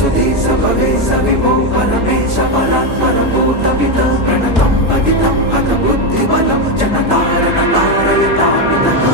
सुदेश भवेश विभो परमेश परात्परभूतविद प्रणतं पतितं अतबुद्धिबलं जनतारण तारयतामिदम्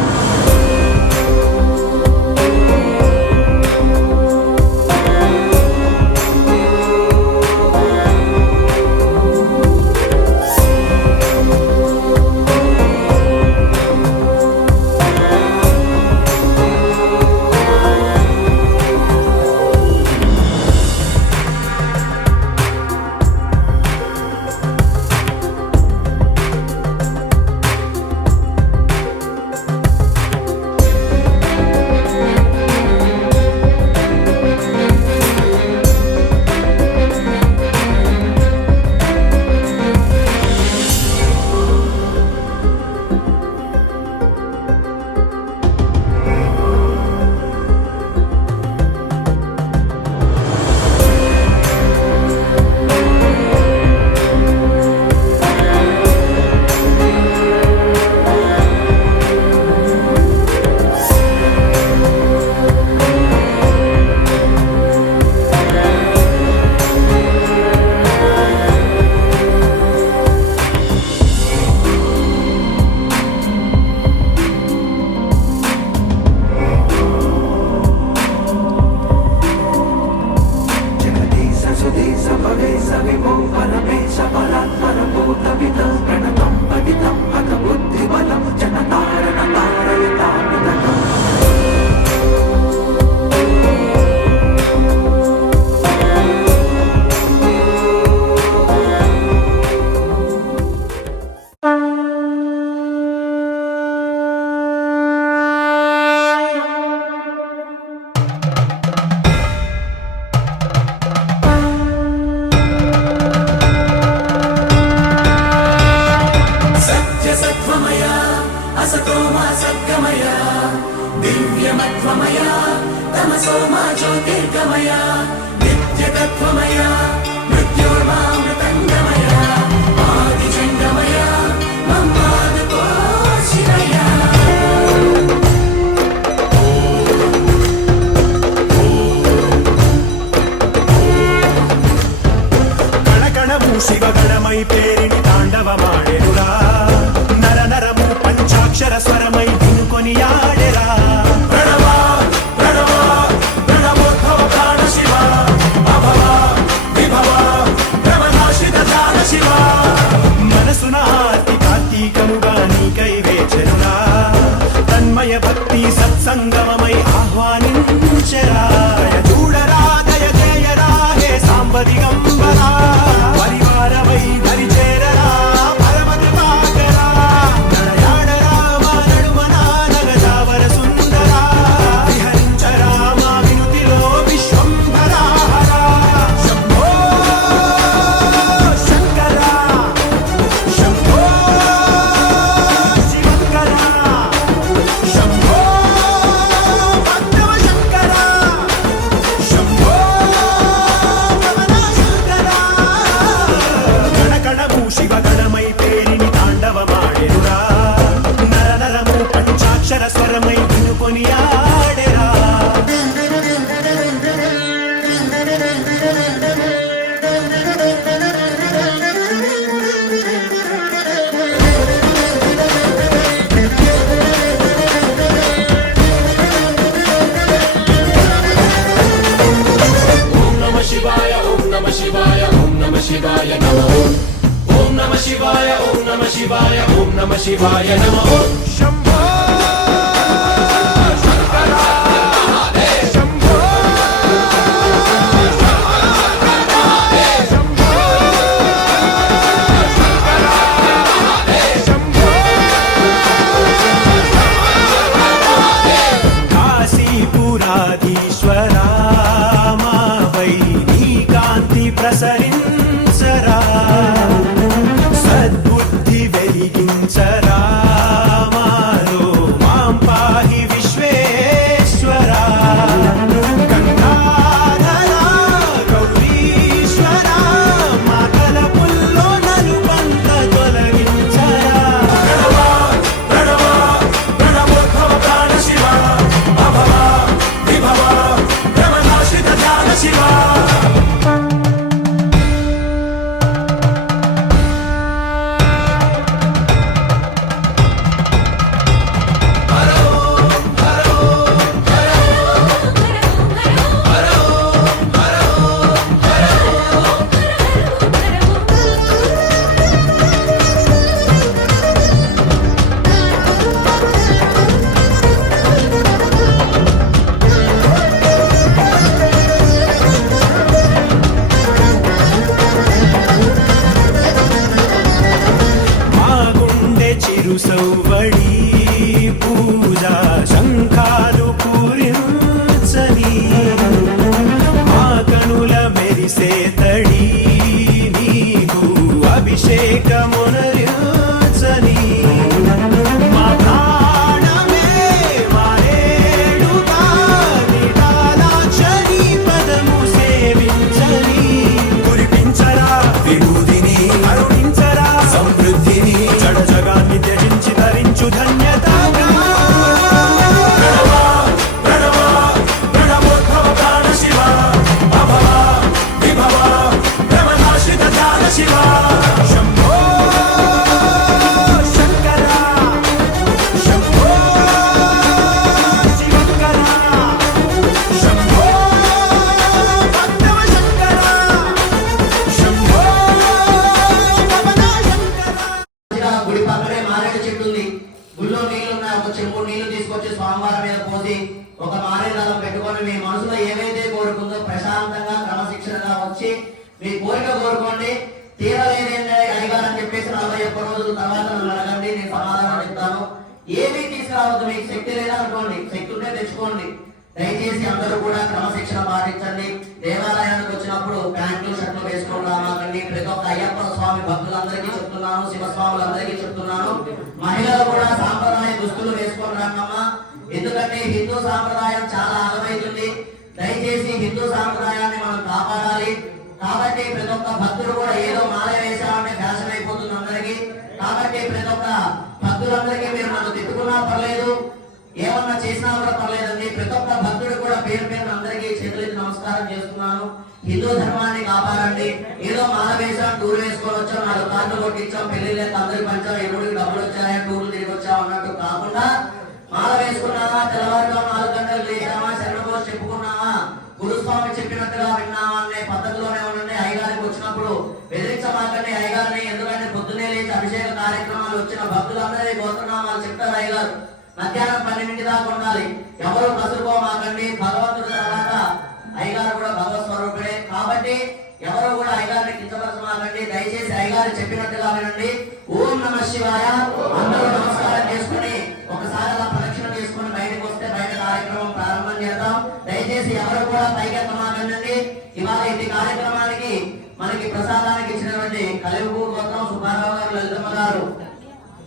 दिव्यमत्वमया तमसो मा ज्योतिर्गमया नित्यतत्वमया मृत्योर्मामृतङ्गमया आदिचण्डमया मम्मादको शिवया कणकणमु शिवगणमै पेरिणि ताण्डवमाडेरुरा नर नरमु पंचाक्षर स्वरमै धिनुकोनियाडेरा భక్తి సత్సంగమై ఆహ్వానించరాయ చూడరా దయచేయరా హే సాంబదిగంబరా పరివారమై దరి చేరరా పరమకృపాకరా నడయాడరా మా నడుమనా నగదావర సుందరా విహరించరా మా వినుతిలో విశ్వంభరా శంభో శంకరా శంభో శివంకరా శివగణమై పేరిని తాండవమాడెరురా నర నరము పంచాక్షర స్వరమై వినుకొని ఆడెరా ఓం నమః శివాయ ఓం నమః శివాయ ఓం నమః శివాయ నమః ఓం నమః శివాయ ఓం నమః శివాయ ఓం నమః శివాయ నమః శంభో శంకర శంభో శంభో శంకర శంభో కాశీపురాధీశ్వరా మా వై నీ కాంతి ప్రసరించరా సద్బుద్ధి వెలిగించరా మా చెంబు నీళ్లు తీసుకొచ్చి స్వామివారి మీద పోసి ఒక మారేదానం పెట్టుకొని మీ మనసులో ఏవైతే కోరుకుందో ప్రశాంతంగా క్రమశిక్షణగా వచ్చి మీ కోరిక కోరుకోండి. తీరలేదేంటే అడిగారని చెప్పేసి 41 రోజుల తర్వాత నన్ను అడగండి, నేను సమాధానం చెప్తాను. ఏమీ తీసుకురావద్దు, మీకు శక్తి లేదా అనుకోండి, శక్తి ఉంటే తెచ్చుకోండి. దయచేసి అందరూ కూడా క్రమశిక్షణ పాటించండి. దేవాలయానికి వచ్చినప్పుడు ప్యాంట్లు షర్ట్లు వేసుకొని రామాకండి. ప్రతి ఒక్క అయ్యప్ప స్వామి భక్తులందరికీ చెప్తున్నాను, శివస్వాములందరికీ చెప్తున్నాను, మహిళలు కూడా సాంప్రదాయ దుస్తులు వేసుకొని రామ్మా. ఎందుకంటే హిందూ సాంప్రదాయం చాలా ఆగమైతుంది. దయచేసి హిందూ సాంప్రదాయాన్ని మనం కాపాడాలి. కాబట్టి ప్రతి ఒక్క భక్తులు కూడా ఏదో మాల వేసామంటే ఫ్యాషన్ అయిపోతుంది అందరికి. కాబట్టి ప్రతి ఒక్క భక్తులందరికీ మీరు నన్ను తిట్టుకున్నా పర్లేదు, ఏమన్నా చేసినా కూడా పర్లేదండి. ప్రతి ఒక్క భక్తుడు కూడా పేరు పేరు అందరికీ చేతులెత్తి నమస్కారం చేస్తున్నాను. హిందూ ధర్మాన్ని కాపాడండి. ఏదో మాల వేసాం, టూర్ వేసుకొని వచ్చాం, 4 కార్లు కొట్టించాం, పెళ్లి అందరికి పంచాం, ఎరుడికి డబ్బులు వచ్చాయా, టూర్లు తిరిగి వచ్చాం అన్నట్టు కాకుండా మాల వేసుకున్నావా, తెల్లవారుగా 4 గంటలు లేచావా, శరణపోసి చెప్పుకున్నావా, గురుస్వామి చెప్పినట్టుగా విన్నావా అనే పద్ధతిలోనే ఉండండి. అయ్యగారికి వచ్చినప్పుడు బెదిరించమాకండి అయ్యగారిని. ఎందుకంటే పొద్దున్నే లేచి అభిషేక కార్యక్రమాలు వచ్చిన భక్తులందరి గోత్రనామాలు చెప్తారు అయ్యగారు. మధ్యాహ్నం 12 దాకా ఉండాలి. ఎవరు కసురుకోమాకండి. భగవంతుడి తర్వాత అయ్యగారు కూడా భగవత్ స్వరూపుడే. కాబట్టి ఎవరు కూడా అయ్యగారిని కించపరచమాకండి. దయచేసి అయ్యగారు చెప్పినట్టుగా వినండి. ఓం నమ శివాయ. అందరూ నమస్కారం చేసుకుని ఒకసారి అలా ప్రదక్షిణ చేసుకుని బయటకు వస్తే బయట కార్యక్రమం ప్రారంభం చేద్దాం. దయచేసి ఎవరు కూడా పైకెత్తమాకండి. ఇవాళ ఈ కార్యక్రమానికి మనకి ప్రసాదానికి ఇచ్చినటువంటి కలివుగు గోత్రం సుబ్బారావు గారు, లలితమ్మ గారు.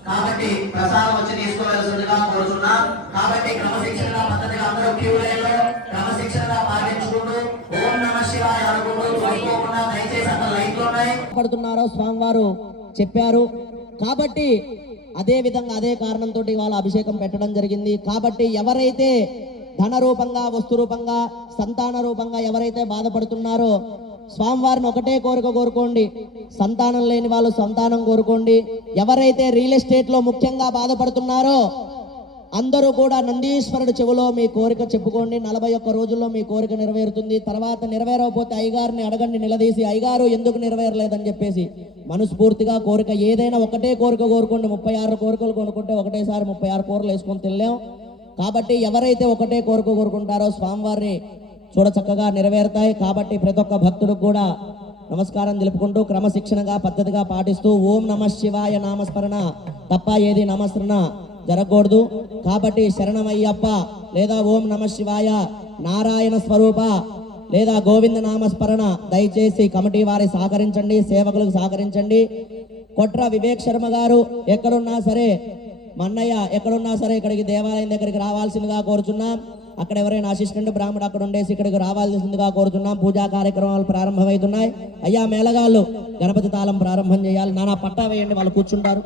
కాబట్టి ప్రసాదం వచ్చి తీసుకోవాల్సిందిగా కోరుతున్నా. కాబట్టి క్రమశిక్షణగా పద్ధతిగా అందరూ క్యూ లైన్లో క్రమశిక్షణగా పాటించుకుంటూ ఓం నమ శివాయ అనుకుంటూ చూసుకోకుండా దయచేసి అక్కడ లైట్లు ఉన్నాయి పడుతున్నారో స్వామివారు చెప్పారు. కాబట్టి అదే విధంగా అదే కారణంతో వాళ్ళ అభిషేకం పెట్టడం జరిగింది. కాబట్టి ఎవరైతే ధన రూపంగా, వస్తు రూపంగా, సంతాన రూపంగా ఎవరైతే బాధపడుతున్నారో స్వామివారిని ఒకటే కోరిక కోరుకోండి. సంతానం లేని వాళ్ళు సంతానం కోరుకోండి. ఎవరైతే రియల్ ఎస్టేట్ లో ముఖ్యంగా బాధపడుతున్నారో అందరూ కూడా నందీశ్వరుడు చెవులో మీ కోరిక చెప్పుకోండి. 41 రోజుల్లో మీ కోరిక నెరవేరుతుంది. తర్వాత నెరవేరకపోతే అయ్యగారిని అడగండి నిలదీసి, అయ్యగారు ఎందుకు నెరవేరలేదని చెప్పేసి. మనస్ఫూర్తిగా కోరిక ఏదైనా ఒకటే కోరిక కోరుకోండి. 36 కోరికలు కొనుక్కుంటే ఒకటేసారి 36 కూరలు వేసుకొని తినలేం. కాబట్టి ఎవరైతే ఒకటే కోరిక కోరుకుంటారో స్వామివారిని చూడ చక్కగా నెరవేరుతాయి. కాబట్టి ప్రతి ఒక్క భక్తుడికి కూడా నమస్కారం తెలుపుకుంటూ క్రమశిక్షణగా పద్ధతిగా పాటిస్తూ ఓం నమ శివాయ నామస్మరణ తప్ప ఏది నామస్మరణ జరగకూడదు. కాబట్టి శరణమయ్యప్ప లేదా ఓం నమ శివాయ, నారాయణ స్వరూప లేదా గోవింద నామస్మరణ దయచేసి కమిటీ వారి సహకరించండి, సేవకులకు సహకరించండి. కొట్ర వివేక్ శర్మ గారు ఎక్కడున్నా సరే, మన్నయ్య ఎక్కడున్నా సరే ఇక్కడికి దేవాలయం దగ్గరికి రావాల్సిందిగా కోరుచున్నాం. అక్కడ ఎవరైనా అసిస్టెంట్ బ్రాహ్మడు అక్కడ ఉండేసి ఇక్కడికి రావాల్సిందిగా కోరుతున్నాం. పూజా కార్యక్రమాలు ప్రారంభమవుతున్నాయి. అయ్యా మేళగాళ్ళు గణపతి తాళం ప్రారంభం చేయాలి. నానా పట్టా వేయండి, వాళ్ళు కూర్చుంటారు.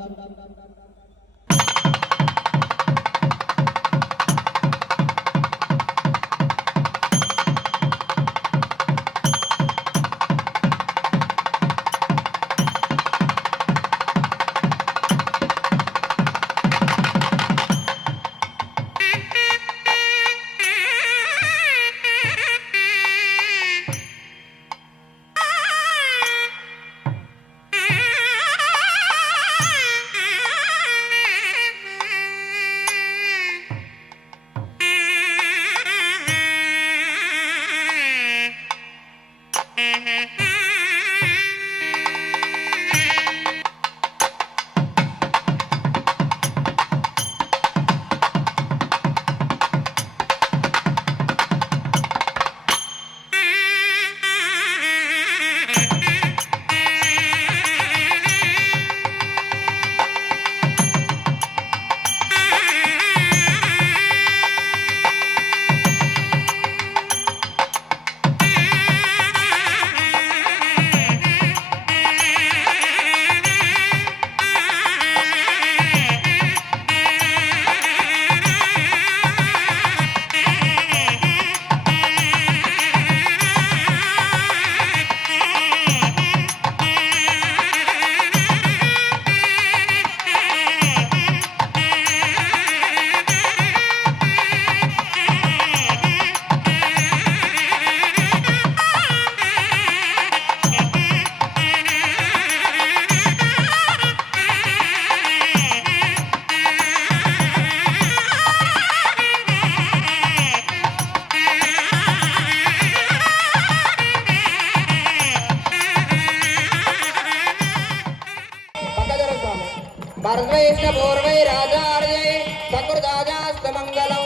సమస్తమంగళం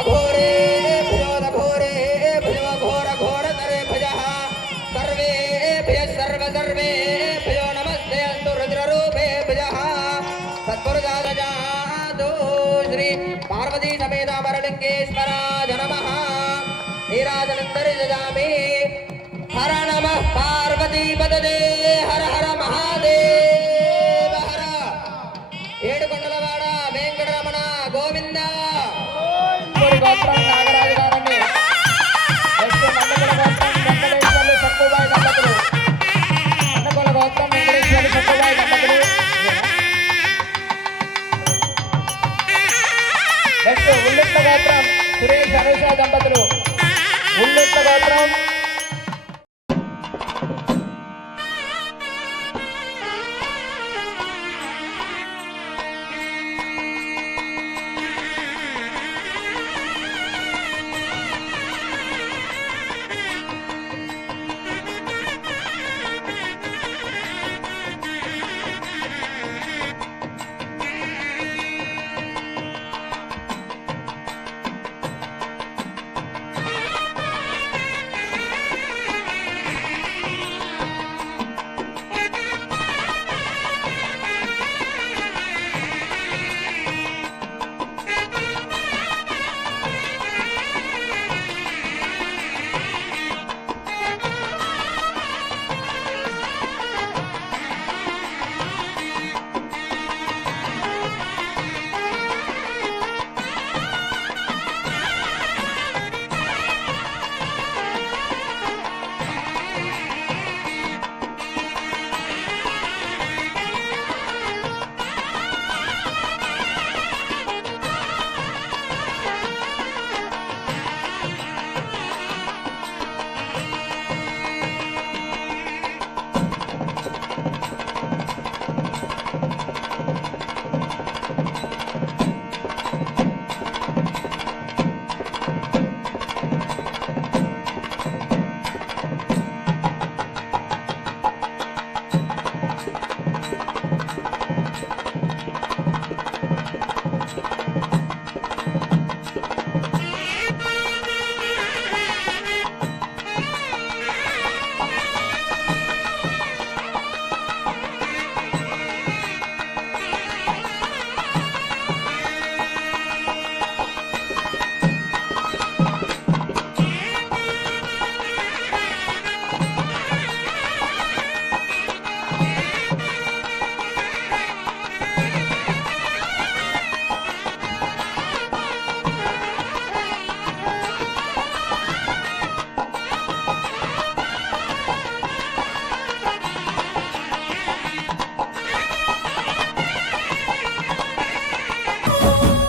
అఘోరేభ్యో ఘోరేభ్యో ఘోర ఘోరతరేభ్యః సర్వేభ్యః సర్వేభ్యో నమస్తే అస్తు రుద్రరూపేభ్యః సద్గురుదాదజాతో శ్రీ పార్వతీ సమేత వరలింగేశ్వరాయ నమః నీరాజనందరి దదామి హర నమః పార్వతీ పదదే హర హర మహాదేవ హర ఏడుకొండలవాడ వెంకటరమణ గోవింద గోత్రం నాగరాజు గారండి వెంకటేశ్వర్లు సక్కుబాయి దంపతులు అన్నకొల గోత్రం వెంకటేశ్వర్లు సక్కుబాయి దంపతులు నెక్స్ట్ ఉల్లిట్ల గోత్రం సురేష్ అనుష దంపతులు ఉల్లిట్ల గోత్రం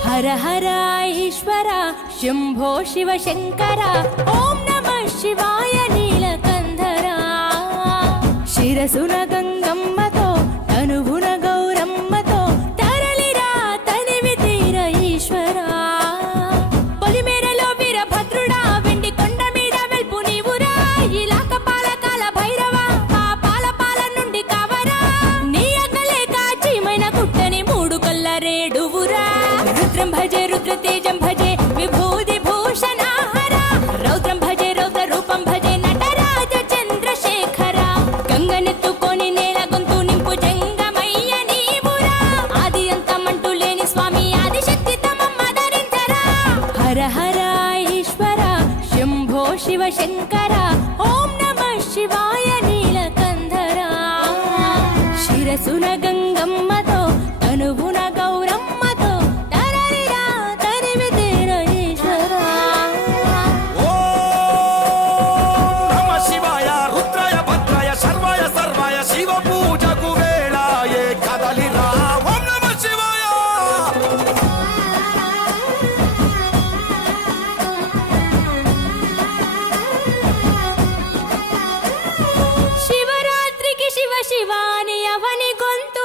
हर हर ईश्वर शंभो शिव शंकर ओम नमः शिवाय नीलकंधरा शिरसुन गंगम्मतो तनुवुन गौरम्मतो तरलिरा तनिवि तीर ईश्वरा పొలిమేరలో వీరభద్రుడా వెండి కొండ మీద వెల్పు నీవురా ఇలాక పాలకాల భైరవ ఆ పాల నుండి కావరా నీ అక్కలే కాచిమైన గుట్టని మూడు కల్ల రేడువురా रुद्रं भजे रुद्र तेजं भजे विभूति भूषण हरा रौद्रं भजे रौद्र रूपं भजे नटराज चंद्रशेखरा गंगनेत्तुकोनि नेల గొంతు నింపు జంగమయ్య నీవురా ఆది అంతమంటూ లేని స్వామి ఆదిశక్తి తమమ్మ ధరించరా హర హర ఈశ్వర శంభో శివ శంకర ఓం నమః శివాయ నీలకంధరా శిరసున గంగమ్మతో తనువున గౌరమ్మతో శివరాత్రికి శివ శివాని అవని గొంతు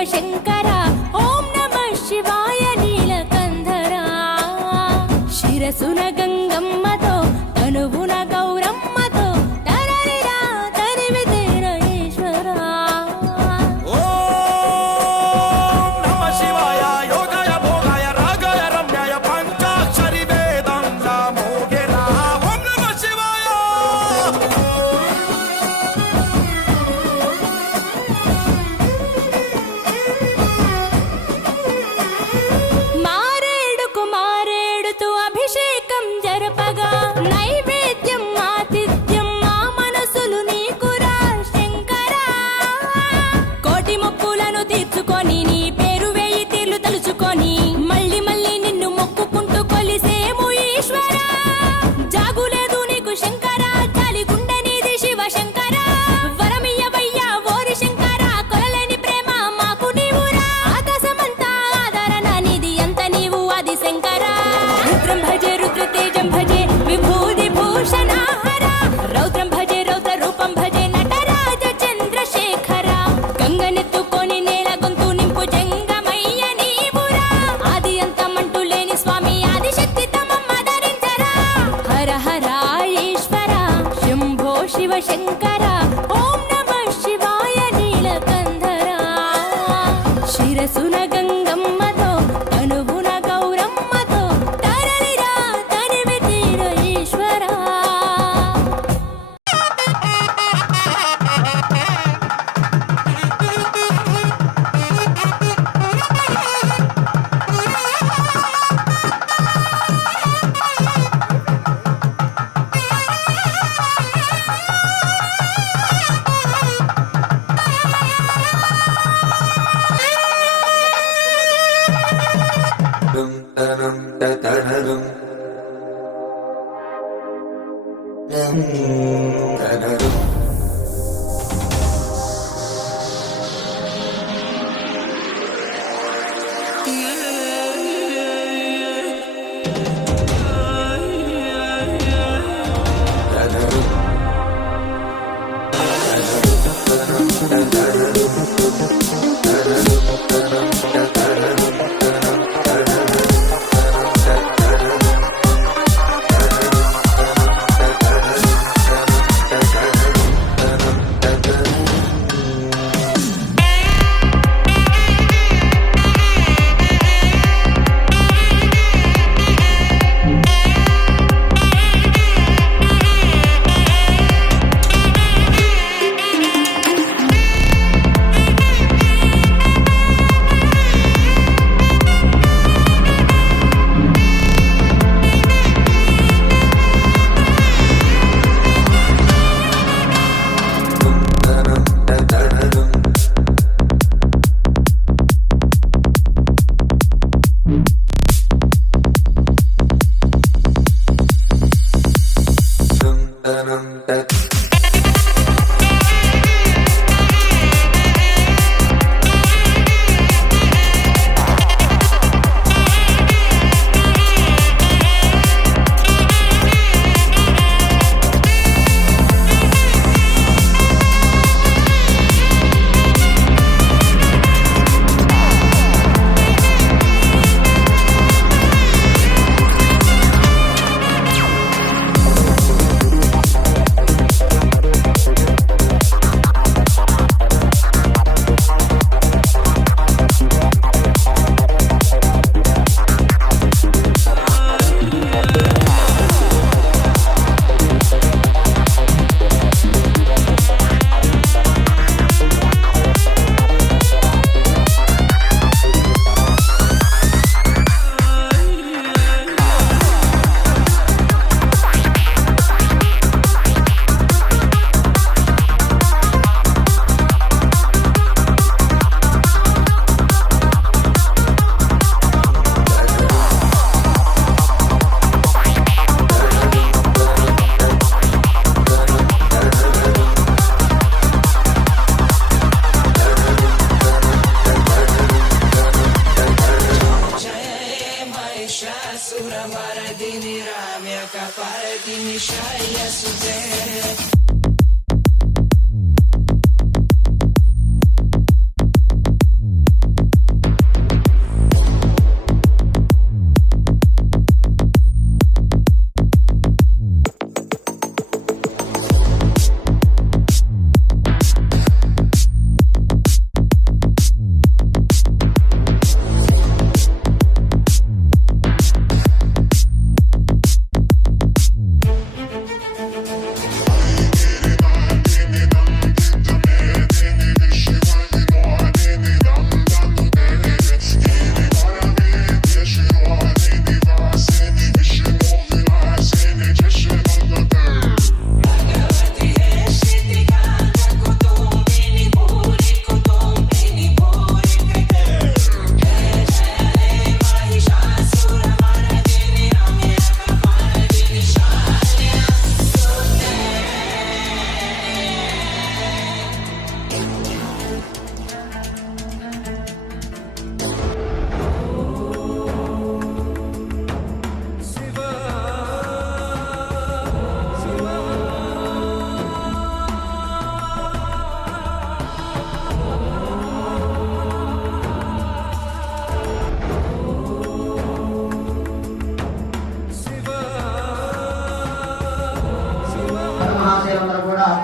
శివశంకర ఓం నమః శివాయ నీలకంధరా శిరసున గంగమ్మతో తనువున గౌరమ్మతో తరరిరా తరివితేర ఈశ్వరా ఓం నమ శివాయ యోగాయ భోగాయ రాగాయ రమ్యాయ పంచాక్షరి వేదాంత మోగిరా ఓం నమ శివాయ మారేడుకు మారేడుతూ అభిషేకం జరపగా నైవేద్యం ఆతిథ్యం మా మనసులు నీకురా శంకరా కోటి మొక్కులను తీర్చుకొని నీ పేరు వేయి తీర్లు తలుచుకొని మళ్ళీ మళ్ళీ నిన్ను మొక్కుకుంటూ కొలిసేము ఈశ్వరా జాగులేదు నీకు శంకరా జాలి గుండె నీది శివ శంకరా వరమియ్యవయ్యా ఓరి శంకరా కొలలేని ప్రేమ మాకు నీవురా ఆకాశమంతా ఆదరణ నీది అంత నీవు ఆది శంకరా రుద్రం భజే రుద్ర తేజం భజే విభూది భూషణ హరా రౌద్రం భజే రౌద్ర రూపం భజే నటరాజ చంద్రశేఖర గంగనెత్తుకొని నేల గొంతు నింపు జంగమయ్య నీవురా ఆది అంతమంటూ లేని స్వామి ఆది శక్తి తమమ్మ ధరించరా హర హర ఈశ్వర శంభో శివ శంకర ఓం నమః శివాయ నీలకంధరా శిరసున గంగమ్మతో తనువున గౌరమ్మతో తరలిరా తనివి తీర ఈశ్వరా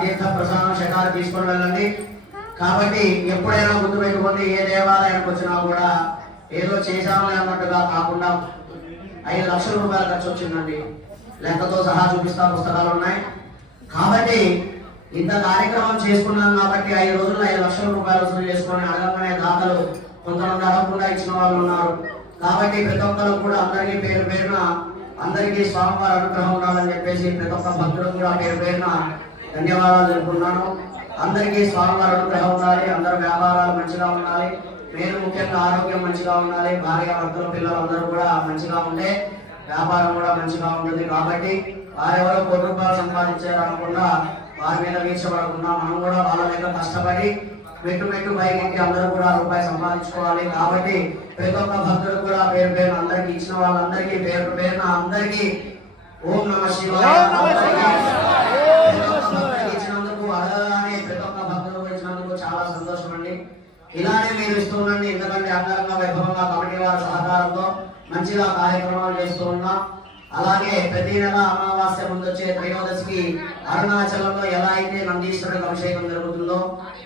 తీర్థ ప్రసాదం షకాలు తీసుకొని వెళ్ళండి. కాబట్టి ఎప్పుడైనా గుర్తు పెట్టుకోండి, ఏ దేవాలయానికి వచ్చినా కూడా ఏదో చేశాము అన్నట్టుగా కాకుండా 5 లక్షల రూపాయలు ఖర్చు వచ్చిందండి, లెక్కతో సహా చూపిస్తా, పుస్తకాలు ఉన్నాయి. కాబట్టి ఇంత కార్యక్రమం చేసుకున్నాం కాబట్టి 5 రోజుల్లో 5 లక్షల రూపాయలు వసూలు చేసుకొని అడగగానే దాతలు కొంతమంది అడగకుండా ఇచ్చిన వాళ్ళు ఉన్నారు. కాబట్టి ప్రతి ఒక్కరు కూడా అందరికీ పేరు పేరున అందరికీ స్వామివారి అనుగ్రహం ఉండాలని చెప్పేసి ప్రతి ఒక్క భక్తులు కూడా పేరు పేరున ధన్యవాదాలు తెలుపుకున్నాను. అందరికీ స్వామివారి అనుగ్రహం ఉండాలి, అందరూ వ్యాపారాలు మంచిగా ఉండాలి, నేను ముఖ్యంగా ఆరోగ్యం మంచిగా ఉండాలి, భార్య భర్తలు పిల్లలు అందరూ కూడా మంచిగా ఉంటే వ్యాపారం కూడా మంచిగా ఉంటుంది. కాబట్టి వారెవరో కోటి రూపాయలు సంపాదించారు అనకుండా వారి మీద వీర్చబడకుండా మనం కూడా వాళ్ళ దగ్గర కష్టపడి మెట్టు పైకి అందరూ కూడా రూపాయి సంపాదించుకోవాలి. కాబట్టి ప్రతి ఒక్క భక్తులు కూడా పేరు పేరున అందరికి ఇచ్చిన వాళ్ళందరికీ పేరు పేరున అందరికీ ఓం నమః శివాయ. ఇచ్చినందుకు అడగగానే ప్రతి ఒక్క భక్తులు ఇచ్చినందుకు చాలా సంతోషం అండి. ఇలానే మీరు ఇస్తూ ఉండండి, ఎందుకంటే అంగరంగ వైభవంగా కమిటీ వారి సహకారంతో మంచిగా కార్యక్రమాలు చేస్తూ ఉన్నాం. అలాగే ప్రతి నెల అమావాస్య ముందు వచ్చే త్రయోదశికి అరుణాచలంలో ఎలా అయితే నందీశ్వరుడికి అభిషేకం జరుగుతుందో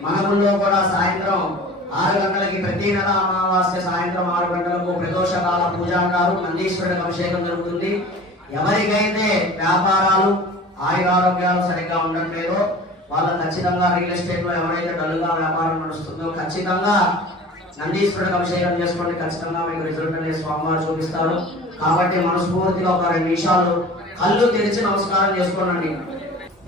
మన ఊళ్ళో కూడా సాయంత్రం 6 గంటలకి ప్రతి నెల అమావాస్య సాయంత్రం 6 గంటలకు ప్రదోషకాల పూజ అంటారు, నందీశ్వరుడికి అభిషేకం జరుగుతుంది. ఎవరికైతే వ్యాపారాలు ఆయురారోగ్యాలు సరిగ్గా ఉండట్లేదో వాళ్ళు ఖచ్చితంగా రియల్ ఎస్టేట్ లో ఎవరైతే డల్గా వ్యాపారం నడుస్తుందో ఖచ్చితంగా నందీశ్వరుడికి అభిషేకం చేసుకోండి, ఖచ్చితంగా మీకు రిజల్ట్ అనేది స్వామివారు చూపిస్తారు. కాబట్టి మనస్ఫూర్తిగా ఒక 2 నిమిషాలు కళ్ళు తెరిచి నమస్కారం చేసుకోండి.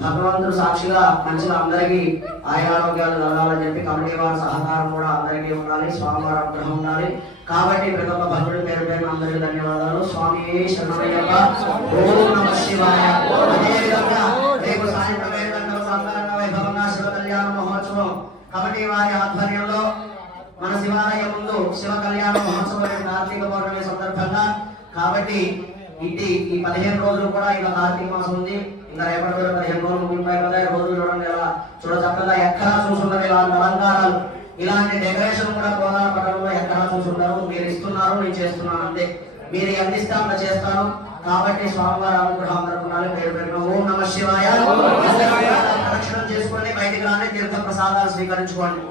భగవంతుడు సాక్షిగా మంచిగా అందరికీ ఆరోగ్యాలు కలగాలని చెప్పి కమిటీ వారి సహకారం కూడా అందరికీ ఉండాలి, స్వామివారి అనుగ్రహం ఉండాలి. కాబట్టి ప్రతి ఒక్క భక్తుడి పేరు పేరు అందరికీ ధన్యవాదాలు. స్వామి శరణమయ్యప్ప. ఓం నమః శివాయ. అదేవిధంగా రేపు సాయంత్రం 7 గంటలకు అంగరంగ వైభవంగా శివ కళ్యాణ మహోత్సవం కమిటీ వారి ఆధ్వర్యంలో మన శివాలయం ముందు శివ కళ్యాణ మహోత్సవం కార్తీక పౌర్ణమి సందర్భంగా. కాబట్టి ఈ 15 రోజులు కూడా ఇలా కార్తీక మాసం ఉంది, ఇంకా రేపటి రోజు 15 రోజులు ముగిపోయి కదా. రోజులు చూడండి ఎలా చక్కగా ఎక్కడా చూసుకున్నారు ఇలాంటి అలంకారాలు, ఇలాంటి డెకరేషన్ కూడా కోలాల పట్టణంలో ఎక్కడా చూసుకుంటారు. మీరు ఇస్తున్నారు, నేను చేస్తున్నాను అంతే, మీరు అందిస్తే అంత చేస్తాను. కాబట్టి స్వామివారి అనుగ్రహం అందరికీ ఉండాలి. పేరు పేరున ఓం నమః శివాయ. ప్రదక్షిణం చేసుకోండి, బయటికి రాని తీర్థ ప్రసాదాలు స్వీకరించుకోండి.